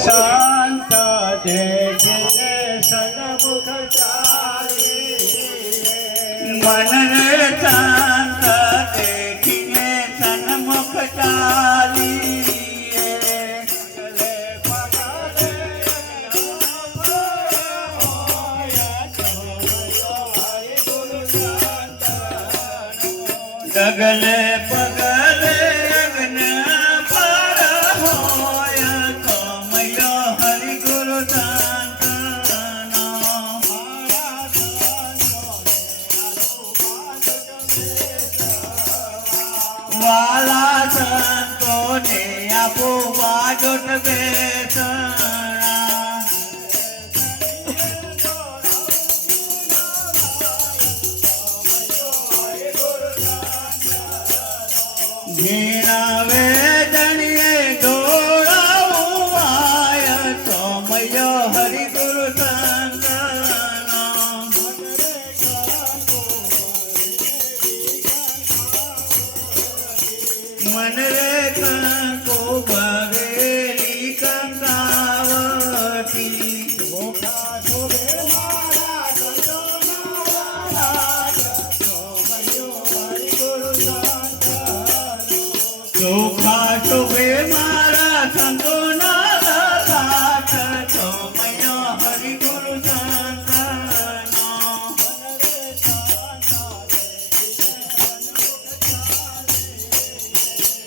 શાંત દેખીને સન્મુખ ચાલી મન રે શાંત દેખીને સન્મુખ ચાલી ડગલે પગલે અગ્ન પર હોય કમયો હરિ ગુરુ શાંતનો વાલા સંતોને આપો વાજોટ બેસણા ઘીણાવે જણીએ દોડાવું આય સોમયો હરિ ગુરુ શાંતનો મન રે કંકો ભરેલી કંકાવતી ચોખા શોભે મારા સંતોના દાસ સોમયો હરિ ગુરુ શાંતનો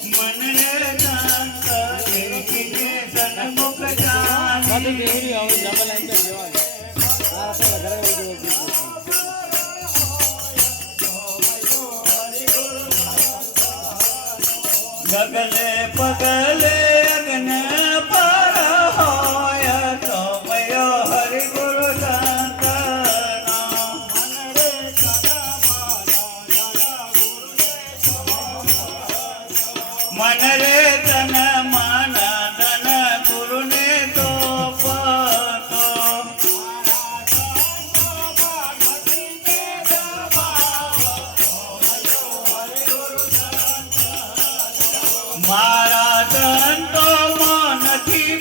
મન રે શાંત દેખીને સન્મુખ ચાલી ડગલે પગલે અગ્ન પર હોય સોમયો હરિ ગુરુ શાંતનો મન રે તન મન ધન ગુરુને તોપતો મારા સંતો નથી